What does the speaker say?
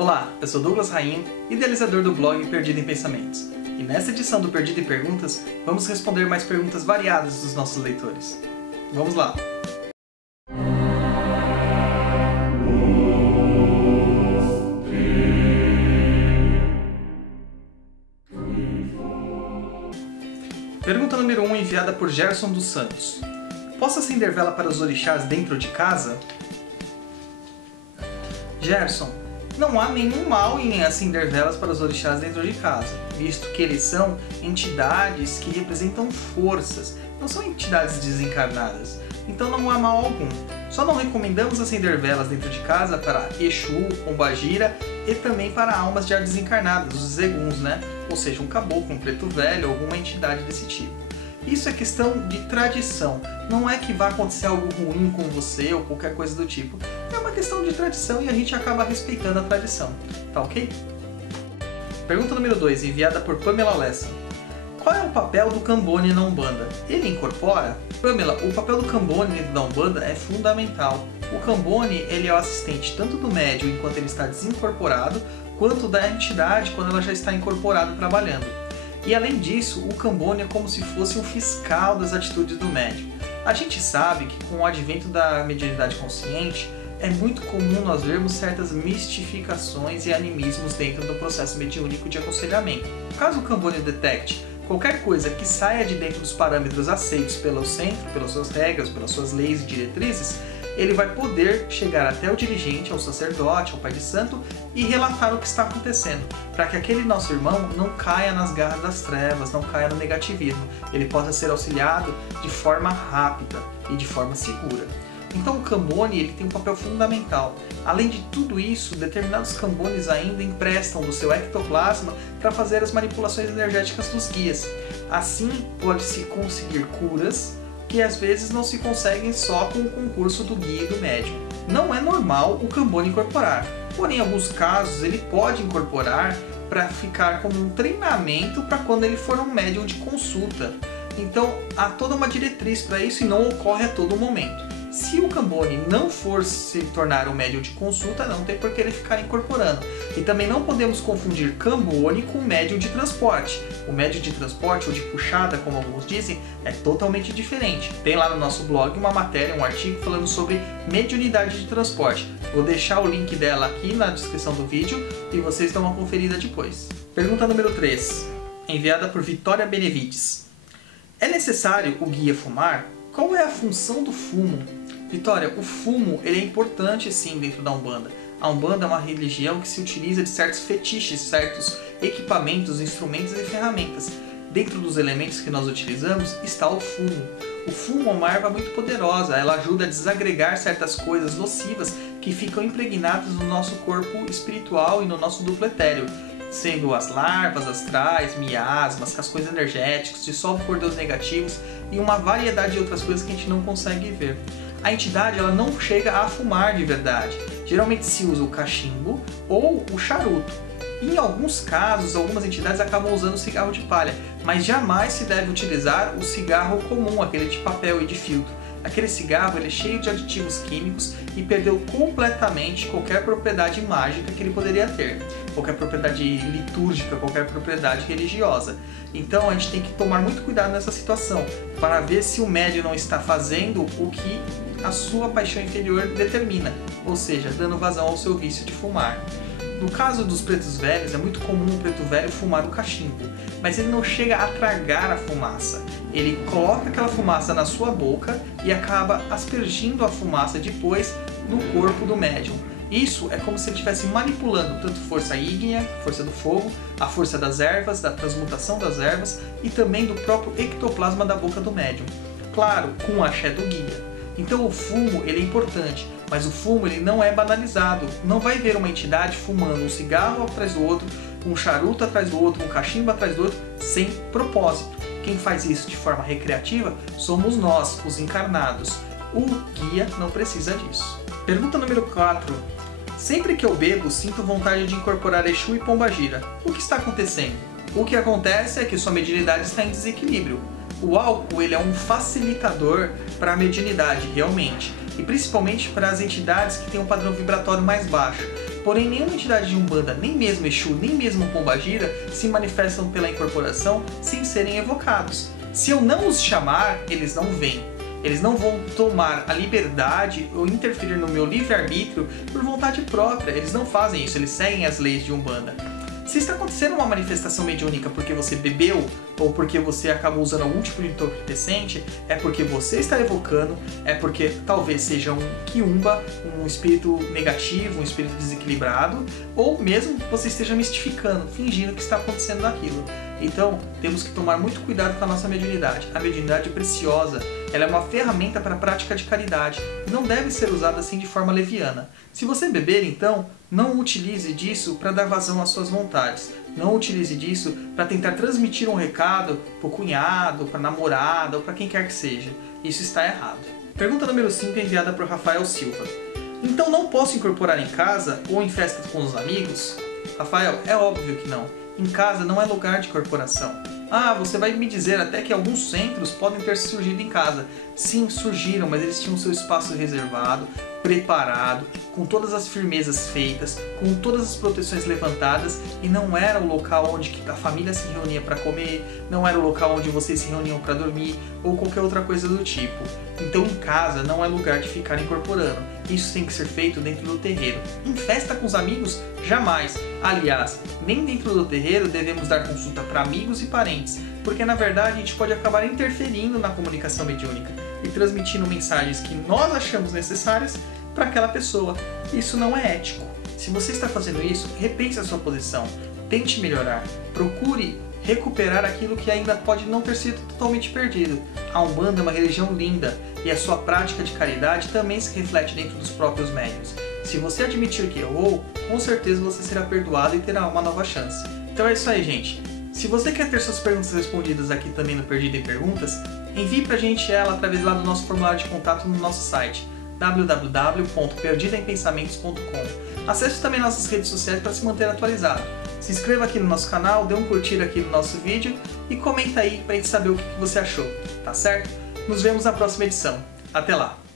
Olá, eu sou Douglas Rainho, idealizador do blog Perdido em Pensamentos. E nesta edição do Perdido em Perguntas, vamos responder mais perguntas variadas dos nossos leitores. Vamos lá! Pergunta número 1, enviada por Gerson dos Santos. Posso acender vela para os orixás dentro de casa? Gerson, não há nenhum mal em acender velas para os orixás dentro de casa, visto que eles são entidades que representam forças, não são entidades desencarnadas, então não há mal algum. Só não recomendamos acender velas dentro de casa para Exu, Pombagira e também para almas já desencarnadas, os Zeguns, né? Ou seja, um caboclo, um preto velho, alguma entidade desse tipo. Isso é questão de tradição, não é que vai acontecer algo ruim com você ou qualquer coisa do tipo. É uma questão de tradição e a gente acaba respeitando a tradição, tá ok? Pergunta número 2, enviada por Pamela Lessa. Qual é o papel do Cambone na Umbanda? Ele incorpora? Pamela, o papel do Cambone dentro da Umbanda é fundamental. O Cambone ele é o assistente tanto do médium enquanto ele está desincorporado, quanto da entidade quando ela já está incorporada trabalhando. E além disso, o Cambone é como se fosse um fiscal das atitudes do médium. A gente sabe que com o advento da mediunidade consciente, é muito comum nós vermos certas mistificações e animismos dentro do processo mediúnico de aconselhamento. Caso o Cambone detecte qualquer coisa que saia de dentro dos parâmetros aceitos pelo centro, pelas suas regras, pelas suas leis e diretrizes, ele vai poder chegar até o dirigente, ao sacerdote, ao pai de santo e relatar o que está acontecendo, para que aquele nosso irmão não caia nas garras das trevas, não caia no negativismo, ele possa ser auxiliado de forma rápida e de forma segura. Então o Cambone ele tem um papel fundamental. Além de tudo isso, determinados Cambones ainda emprestam do seu ectoplasma para fazer as manipulações energéticas dos guias. Assim pode-se conseguir curas que às vezes não se conseguem só com o concurso do guia e do médium. Não é normal o Cambone incorporar, porém em alguns casos ele pode incorporar para ficar como um treinamento para quando ele for um médium de consulta. Então há toda uma diretriz para isso e não ocorre a todo momento. Se o Cambone não for se tornar um médium de consulta, não tem por que ele ficar incorporando. E também não podemos confundir Cambone com médium de transporte. O médium de transporte, ou de puxada, como alguns dizem, é totalmente diferente. Tem lá no nosso blog uma matéria, um artigo falando sobre mediunidade de transporte. Vou deixar o link dela aqui na descrição do vídeo e vocês dão uma conferida depois. Pergunta número 3, enviada por Vitória Benevides. É necessário o guia fumar? Qual é a função do fumo? Vitória, o fumo ele é importante sim dentro da Umbanda. A Umbanda é uma religião que se utiliza de certos fetiches, certos equipamentos, instrumentos e ferramentas. Dentro dos elementos que nós utilizamos está o fumo. O fumo é uma erva muito poderosa, ela ajuda a desagregar certas coisas nocivas que ficam impregnadas no nosso corpo espiritual e no nosso duplo etéreo, sendo as larvas astrais, miasmas, cascões energéticos, dissolve cordeus negativos e uma variedade de outras coisas que a gente não consegue ver. A entidade ela não chega a fumar de verdade. Geralmente se usa o cachimbo ou o charuto. E em alguns casos, algumas entidades acabam usando o cigarro de palha, mas jamais se deve utilizar o cigarro comum, aquele de papel e de filtro. Aquele cigarro ele é cheio de aditivos químicos e perdeu completamente qualquer propriedade mágica que ele poderia ter. Qualquer propriedade litúrgica, qualquer propriedade religiosa. Então a gente tem que tomar muito cuidado nessa situação, para ver se o médium não está fazendo o que a sua paixão inferior determina, ou seja, dando vazão ao seu vício de fumar. No caso dos pretos velhos, é muito comum o preto velho fumar o cachimbo, mas ele não chega a tragar a fumaça. Ele coloca aquela fumaça na sua boca e acaba aspergindo a fumaça depois no corpo do médium. Isso é como se ele estivesse manipulando tanto força ígnea, força do fogo, a força das ervas, da transmutação das ervas e também do próprio ectoplasma da boca do médium. Claro, com o axé do guia. Então o fumo ele é importante, mas o fumo ele não é banalizado. Não vai ver uma entidade fumando um cigarro atrás do outro, um charuto atrás do outro, um cachimbo atrás do outro, sem propósito. Quem faz isso de forma recreativa somos nós, os encarnados. O guia não precisa disso. Pergunta número 4. Sempre que eu bebo, sinto vontade de incorporar Exu e Pombagira. O que está acontecendo? O que acontece é que sua mediunidade está em desequilíbrio. O álcool ele é um facilitador para a mediunidade, realmente. E principalmente para as entidades que têm um padrão vibratório mais baixo. Porém, nenhuma entidade de Umbanda, nem mesmo Exu, nem mesmo Pombagira, se manifestam pela incorporação sem serem evocados. Se eu não os chamar, eles não vêm. Eles não vão tomar a liberdade ou interferir no meu livre-arbítrio por vontade própria. Eles não fazem isso, eles seguem as leis de Umbanda. Se está acontecendo uma manifestação mediúnica porque você bebeu ou porque você acabou usando algum tipo de entorpecente, é porque você está evocando, é porque talvez seja um quiumba, um espírito negativo, um espírito desequilibrado, ou mesmo você esteja mistificando, fingindo que está acontecendo aquilo. Então, temos que tomar muito cuidado com a nossa mediunidade. A mediunidade é preciosa, ela é uma ferramenta para a prática de caridade e não deve ser usada assim de forma leviana. Se você beber, então, não utilize disso para dar vazão às suas vontades. Não utilize disso para tentar transmitir um recado para o cunhado, para a namorada ou para quem quer que seja. Isso está errado. Pergunta número 5 é enviada por Rafael Silva. Então não posso incorporar em casa ou em festa com os amigos? Rafael, é óbvio que não. Em casa não é lugar de incorporação. Ah, você vai me dizer até que alguns centros podem ter surgido em casa. Sim, surgiram, mas eles tinham seu espaço reservado, preparado, com todas as firmezas feitas, com todas as proteções levantadas, e não era o local onde a família se reunia para comer, não era o local onde vocês se reuniam para dormir, ou qualquer outra coisa do tipo. Então em casa não é lugar de ficar incorporando. Isso tem que ser feito dentro do terreiro. Em festa com os amigos, jamais. Aliás, nem dentro do terreiro devemos dar consulta para amigos e parentes, porque na verdade a gente pode acabar interferindo na comunicação mediúnica e transmitindo mensagens que nós achamos necessárias para aquela pessoa. Isso não é ético. Se você está fazendo isso, repense a sua posição, tente melhorar, procure recuperar aquilo que ainda pode não ter sido totalmente perdido. A Umbanda é uma religião linda e a sua prática de caridade também se reflete dentro dos próprios médiuns. Se você admitir que errou, com certeza você será perdoado e terá uma nova chance. Então é isso aí, gente. Se você quer ter suas perguntas respondidas aqui também no Perdido em Perguntas, envie pra gente ela através lá do nosso formulário de contato no nosso site www.perdidoempensamentos.com. Acesse também nossas redes sociais para se manter atualizado. Se inscreva aqui no nosso canal, dê um curtir aqui no nosso vídeo e comenta aí pra gente saber o que você achou, tá certo? Nos vemos na próxima edição. Até lá!